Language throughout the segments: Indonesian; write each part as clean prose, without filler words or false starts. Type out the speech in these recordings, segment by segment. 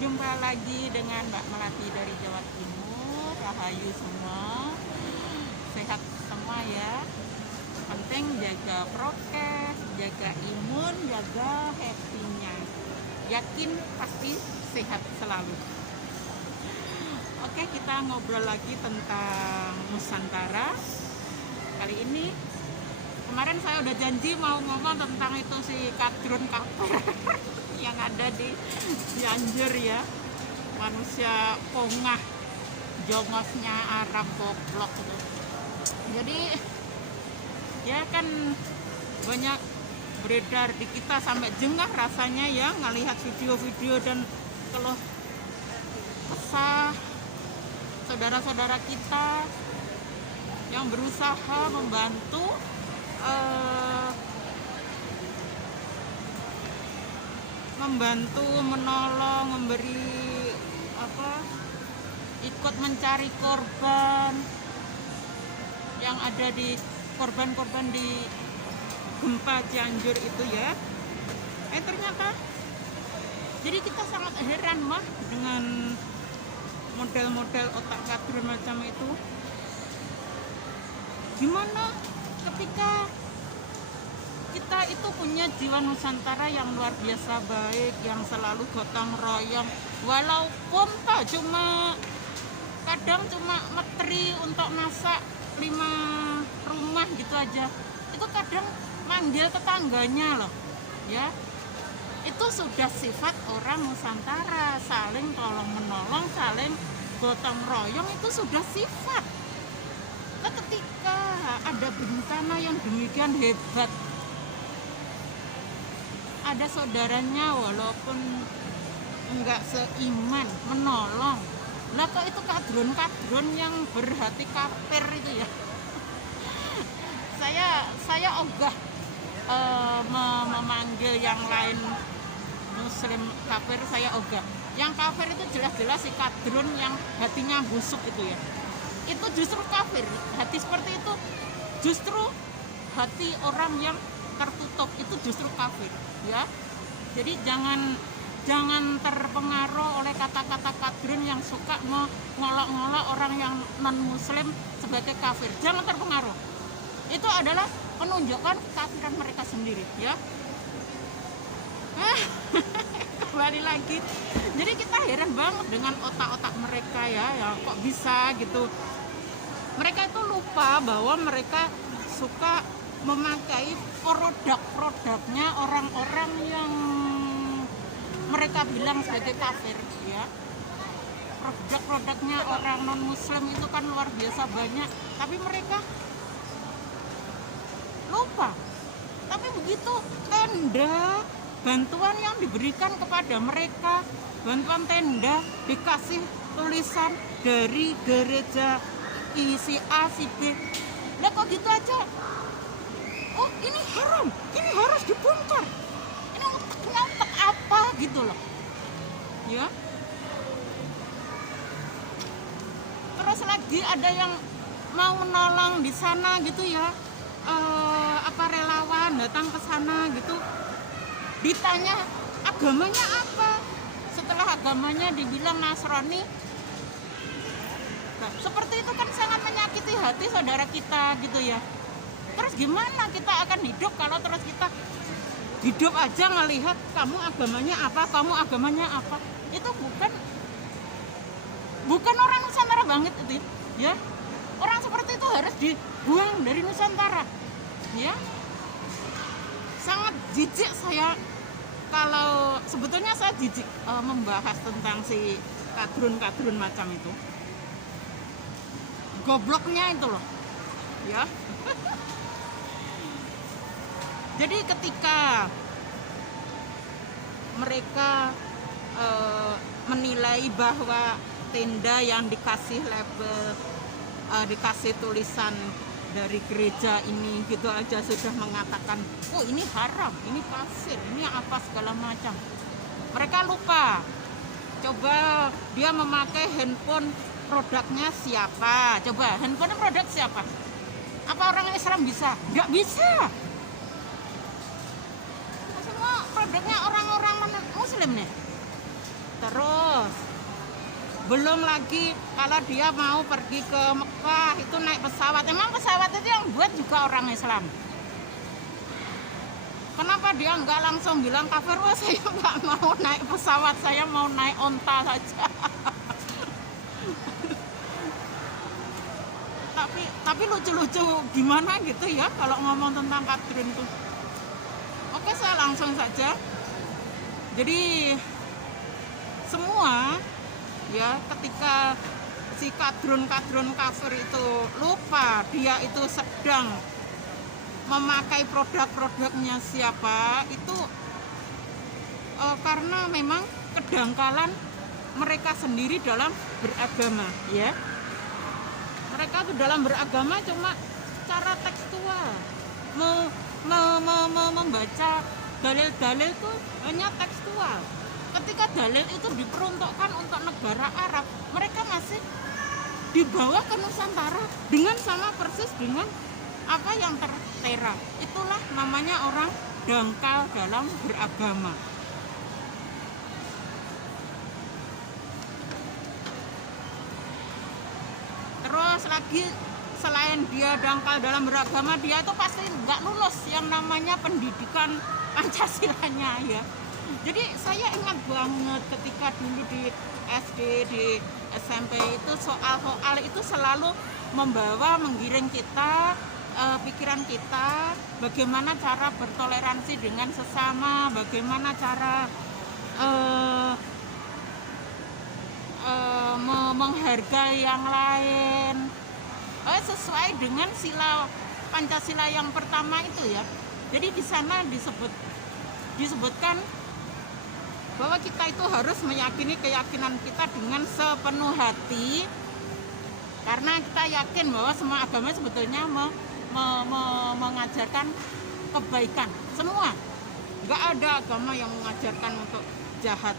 Berjumpa lagi dengan Mbak Melati dari Jawa Timur. Rahayu semua, sehat semua ya. Penting jaga prokes, jaga imun, jaga happy-nya. Yakin pasti sehat selalu. Oke, kita ngobrol lagi tentang Nusantara. Kali ini, kemarin saya udah janji mau ngomong tentang itu si kadrun kaper yang ada di Cianjur ya, manusia pongah, jongosnya Arab goblok gitu. Jadi ya kan banyak beredar di kita, sampai jengah rasanya ya ngelihat video-video dan keluh kesah saudara-saudara kita yang berusaha membantu menolong, memberi ikut mencari korban yang ada di korban-korban di gempa Cianjur itu ya. Ternyata jadi kita sangat heran mah dengan model-model otak kadrun macam itu. Gimana ketika kita itu punya jiwa Nusantara yang luar biasa baik, yang selalu gotong royong, walaupun kadang cuma metri untuk masak 5 rumah gitu aja, itu kadang manggil tetangganya loh ya. Itu sudah sifat orang Nusantara, saling tolong menolong, saling gotong royong, itu sudah sifat. Nah, ketika ada bencana yang demikian hebat, ada saudaranya walaupun enggak seiman menolong, lah kok itu kadrun-kadrun yang berhati kafir itu ya. Saya ogah memanggil yang lain muslim kafir, saya ogah. Yang kafir itu jelas-jelas si kadrun yang hatinya busuk itu ya. Itu justru kafir. Hati seperti itu justru hati orang yang tertutup, itu justru kafir ya. Jadi jangan terpengaruh oleh kata-kata kadrun yang suka mengolok-ngolok orang yang non muslim sebagai kafir. Jangan terpengaruh. Itu adalah menunjukkan kekafiran mereka sendiri ya. Kembali lagi, jadi kita heran banget dengan otak-otak mereka ya kok bisa gitu. Mereka itu lupa bahwa mereka suka memakai produk-produknya orang-orang yang mereka bilang sebagai kafir ya. Produk-produknya orang non muslim itu kan luar biasa banyak, tapi mereka lupa. Tapi begitu tenda bantuan yang diberikan kepada mereka, bantuan tenda, dikasih tulisan dari gereja si A, si B, lah kok gitu aja. Oh, ini haram, ini harus dibongkar, ini otak apa gitu loh ya. Terus lagi ada yang mau menolong di sana gitu ya, relawan datang ke sana gitu, ditanya agamanya apa, setelah agamanya dibilang Nasrani. Nah, seperti itu kan sangat menyakiti hati saudara kita gitu ya. Terus gimana kita akan hidup kalau terus kita hidup aja ngelihat kamu agamanya apa, kamu agamanya apa. Itu bukan orang Nusantara banget itu ya. Orang seperti itu harus dibuang dari Nusantara ya. Sangat jijik saya, kalau sebetulnya saya jijik membahas tentang si kadrun-kadrun macam itu. Gobloknya itu loh ya. Jadi ketika mereka menilai bahwa tenda yang dikasih label, dikasih tulisan dari gereja ini gitu aja sudah mengatakan, oh ini haram, ini kafir, ini apa segala macam. Mereka lupa. Coba dia memakai handphone produknya siapa? Coba handphone produk siapa? Apa orang Islam bisa? Nggak bisa. Semua produknya orang-orang Muslim nih. Terus belum lagi kalau dia mau pergi ke Mekah itu naik pesawat. Emang pesawat itu yang buat juga orang Islam. Kenapa dia nggak langsung bilang kafir? Wah, saya nggak mau naik pesawat, saya mau naik onta saja. tapi lucu-lucu gimana gitu ya kalau ngomong tentang kadrun itu. Oke, saya langsung saja. Jadi semua ya, ketika si kadrun kafir itu lupa dia itu sedang memakai produk-produknya siapa, itu karena memang kedangkalan mereka sendiri dalam beragama ya. Mereka tuh dalam beragama cuma secara tekstual, membaca dalil-dalil itu hanya tekstual. Ketika dalil itu diperuntukkan untuk negara Arab, mereka masih dibawa ke Nusantara dengan sama persis dengan apa yang tertera. Itulah namanya orang dangkal dalam beragama. Terus lagi, selain dia dangkal dalam beragama, dia itu pasti nggak lulus yang namanya pendidikan Pancasilanya ya. Jadi saya ingat banget ketika dulu di SD, di SMP itu soal-soal itu selalu menggiring kita, pikiran kita, bagaimana cara bertoleransi dengan sesama, bagaimana cara menghargai yang lain, sesuai dengan sila Pancasila yang pertama itu ya. Jadi di sana disebutkan bahwa kita itu harus meyakini keyakinan kita dengan sepenuh hati, karena kita yakin bahwa semua agama sebetulnya mengajarkan kebaikan semua. Nggak ada agama yang mengajarkan untuk jahat.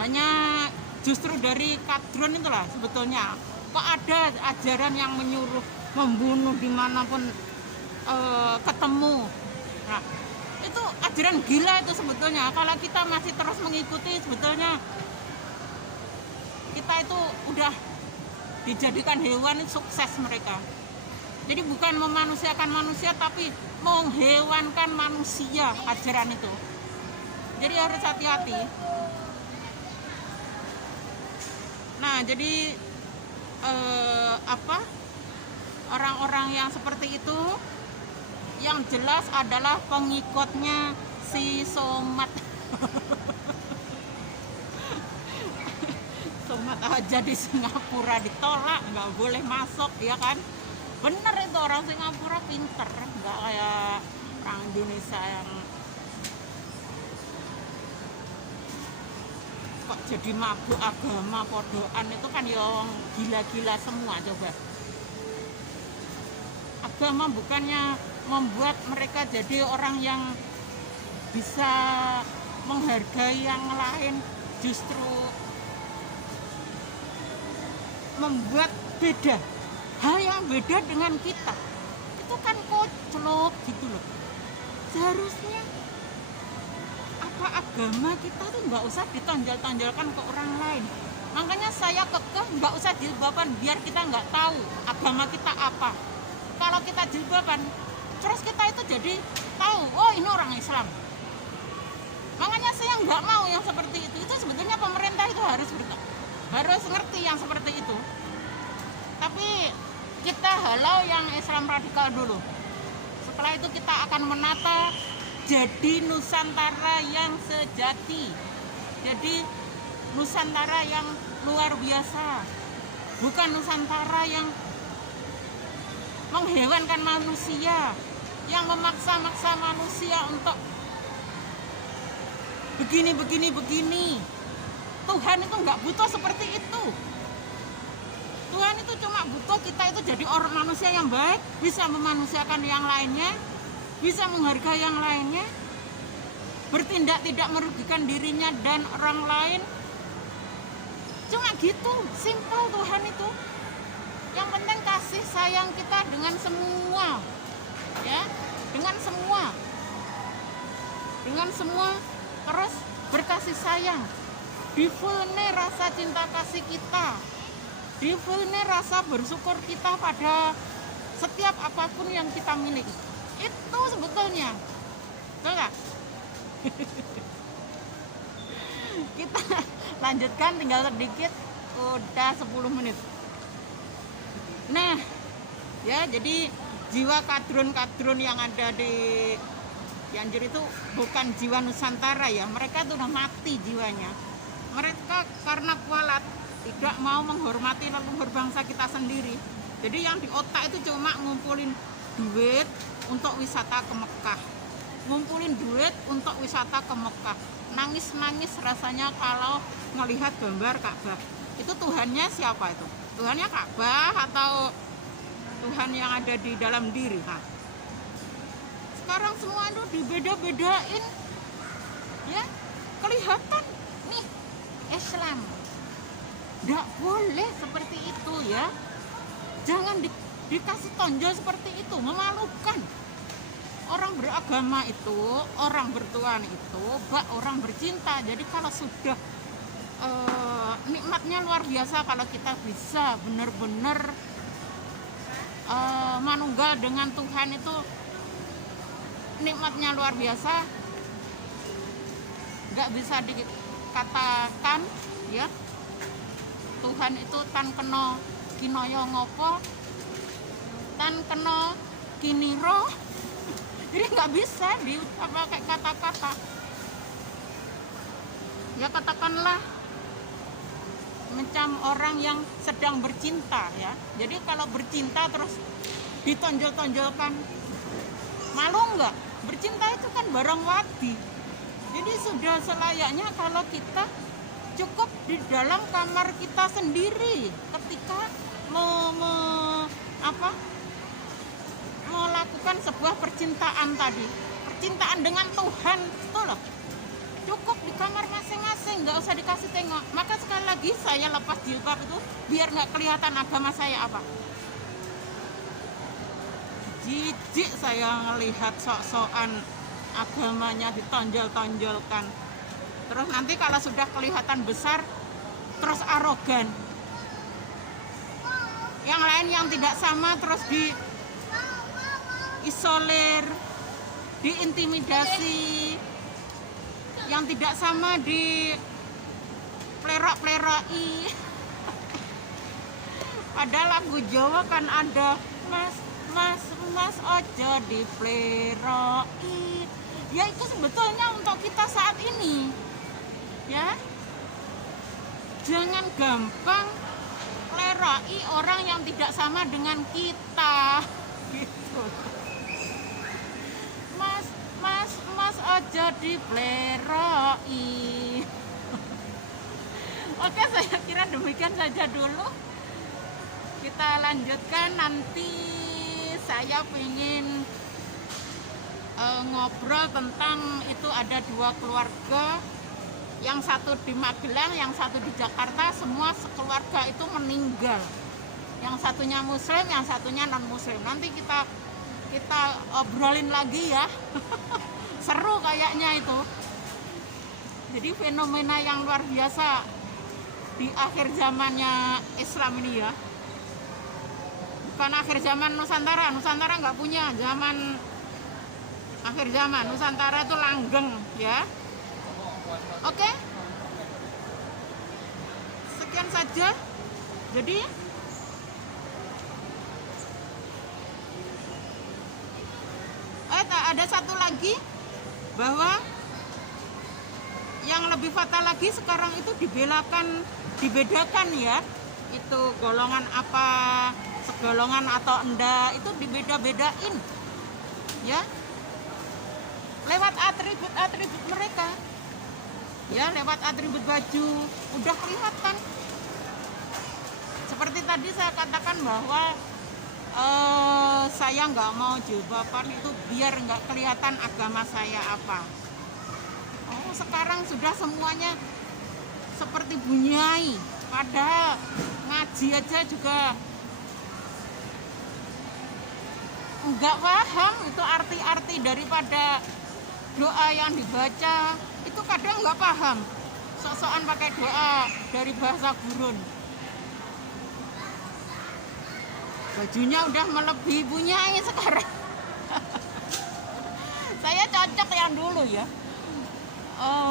Hanya justru dari kadrun itulah sebetulnya kok ada ajaran yang menyuruh membunuh dimanapun ketemu. Nah, itu ajaran gila itu sebetulnya. Kalau kita masih terus mengikuti, sebetulnya kita itu udah dijadikan hewan, sukses mereka. Jadi bukan memanusiakan manusia, tapi menghewankan manusia ajaran itu. Jadi harus hati-hati. Nah, jadi orang-orang yang seperti itu yang jelas adalah pengikutnya si Somad. Somad aja di Singapura ditolak, nggak boleh masuk, ya kan? Bener itu, orang Singapura pinter, nggak kayak orang Indonesia yang kok jadi mabuk agama podoan. Itu kan yang gila-gila semua. Coba, agama bukannya membuat mereka jadi orang yang bisa menghargai yang lain, justru membuat beda hal yang beda dengan kita. Itu kan koclok gitu loh. Seharusnya agama kita tuh nggak usah ditonjol-tonjolkan ke orang lain. Makanya saya kekeh nggak usah jilbaban, biar kita nggak tahu agama kita apa. Kalau kita jilbaban, terus kita itu jadi tahu, oh ini orang Islam. Makanya saya nggak mau yang seperti itu. Itu sebetulnya pemerintah itu harus ngerti yang seperti itu. Tapi kita halau yang Islam radikal dulu. Setelah itu kita akan menata jadi Nusantara yang sejati, jadi Nusantara yang luar biasa, bukan Nusantara yang menghewankan manusia, yang memaksa-maksa manusia untuk begini. Tuhan itu nggak butuh seperti itu. Tuhan itu cuma butuh kita itu jadi orang manusia yang baik, bisa memanusiakan yang lainnya, bisa menghargai yang lainnya, bertindak tidak merugikan dirinya dan orang lain. Cuma gitu, simple Tuhan itu. Yang penting kasih sayang kita dengan semua, ya, dengan semua, terus berkasih sayang Di-full-ne rasa cinta kasih kita, di-full-ne rasa bersyukur kita pada setiap apapun yang kita miliki. Itu sebetulnya, betul nggak? Kita lanjutkan, tinggal sedikit, udah 10 menit. Nah, ya, jadi jiwa kadrun-kadrun yang ada di Cianjur itu bukan jiwa Nusantara ya, mereka tuh udah mati jiwanya. Mereka karena kualat tidak mau menghormati leluhur bangsa kita sendiri. Jadi yang di otak itu cuma ngumpulin duit untuk wisata ke Mekah, ngumpulin duit untuk wisata ke Mekah. Nangis-nangis rasanya kalau melihat gambar Ka'bah. Itu Tuhannya siapa itu? Tuhannya Ka'bah atau Tuhan yang ada di dalam diri? Nah, sekarang semua itu dibeda-bedain, ya, kelihatan nih Islam. Nggak boleh seperti itu ya, jangan dikasih tonjol seperti itu, memalukan. Orang beragama itu, orang bertuhan itu, bak orang bercinta. Jadi kalau sudah nikmatnya luar biasa kalau kita bisa benar-benar manunggal dengan Tuhan itu, nikmatnya luar biasa. Nggak bisa dikatakan ya Tuhan itu tan kena kinoyo ngopo, tan kena kiniro. Jadi nggak bisa pakai kata-kata. Ya katakanlah macam orang yang sedang bercinta ya. Jadi kalau bercinta terus ditonjol-tonjolkan, malu nggak? Bercinta itu kan barang wadi. Jadi sudah selayaknya kalau kita cukup di dalam kamar kita sendiri ketika melakukan sebuah percintaan tadi, percintaan dengan Tuhan itu loh, cukup di kamar masing-masing, nggak usah dikasih tengok. Maka sekali lagi saya lepas jilbab itu biar nggak kelihatan agama saya apa. Jijik saya ngelihat sok-sokan agamanya ditonjol-tonjolkan. Terus nanti kalau sudah kelihatan besar terus arogan, yang lain yang tidak sama terus diisolir, diintimidasi, yang tidak sama di plerak-pleraki. Padahal lagu Jawa kan ada mas ojo di pleroi. Ya itu sebetulnya untuk kita saat ini ya, jangan gampang pleroi orang yang tidak sama dengan kita gitu. Mas ojo di pleroi. Oke, saya kira demikian saja dulu. Kita lanjutkan nanti. Saya ingin ngobrol tentang itu ada 2 keluarga, yang satu di Magelang, yang satu di Jakarta, semua sekeluarga itu meninggal. Yang satunya Muslim, yang satunya non Muslim. Nanti kita obrolin lagi ya. Seru kayaknya itu. Jadi fenomena yang luar biasa di akhir zamannya Islam ini ya. Bukan akhir zaman Nusantara nggak punya zaman akhir zaman. Nusantara itu langgeng ya. Oke, sekian saja. Jadi ada satu lagi, bahwa yang lebih fatal lagi sekarang itu dibedakan ya, itu golongan apa, segolongan atau enggak, itu dibeda-bedain ya, lewat atribut mereka ya, lewat atribut baju udah kelihatan. Seperti tadi saya katakan bahwa saya nggak mau jilbaban itu biar nggak kelihatan agama saya apa. Oh, sekarang sudah semuanya seperti bunyai, padahal ngaji aja juga nggak paham itu arti-arti daripada doa yang dibaca, itu kadang nggak paham. sok-sokan pakai doa dari bahasa gurun. Bajunya udah melebihi Bunyai sekarang. Saya cocok yang dulu ya.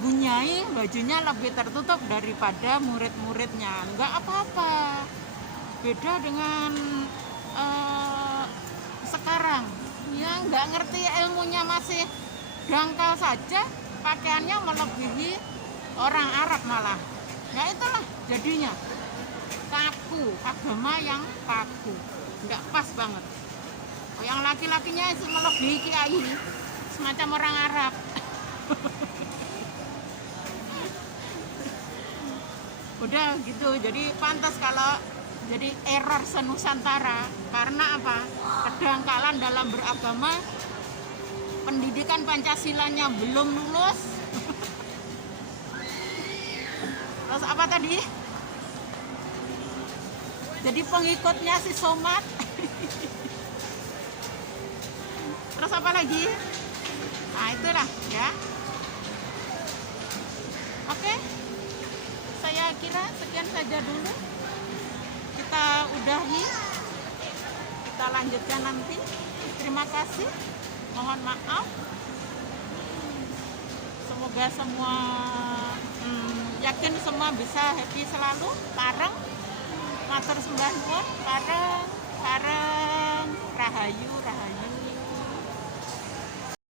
Bunyai bajunya lebih tertutup daripada murid-muridnya. Enggak apa-apa. Beda dengan sekarang. Ya nggak ngerti ilmunya, masih dangkal saja, pakaiannya melebihi orang Arab malah. Nah itulah jadinya kaku, agama yang kaku, nggak pas banget. Yang laki-lakinya melebihi kiai, semacam orang Arab. Udah gitu, jadi pantas kalau jadi error senusantara. Karena apa? Kedangkalan dalam beragama, pendidikan Pancasilanya belum lulus. Terus apa tadi? Jadi pengikutnya si Somad. Terus apa lagi? Nah itulah ya. Oke, saya kira sekian saja dulu. Kita udahi, kita lanjutkan nanti. Terima kasih, mohon maaf. Semoga semua yakin semua bisa happy selalu. Pareng, matur sembah nuwun, pareng, rahayu, rahayu.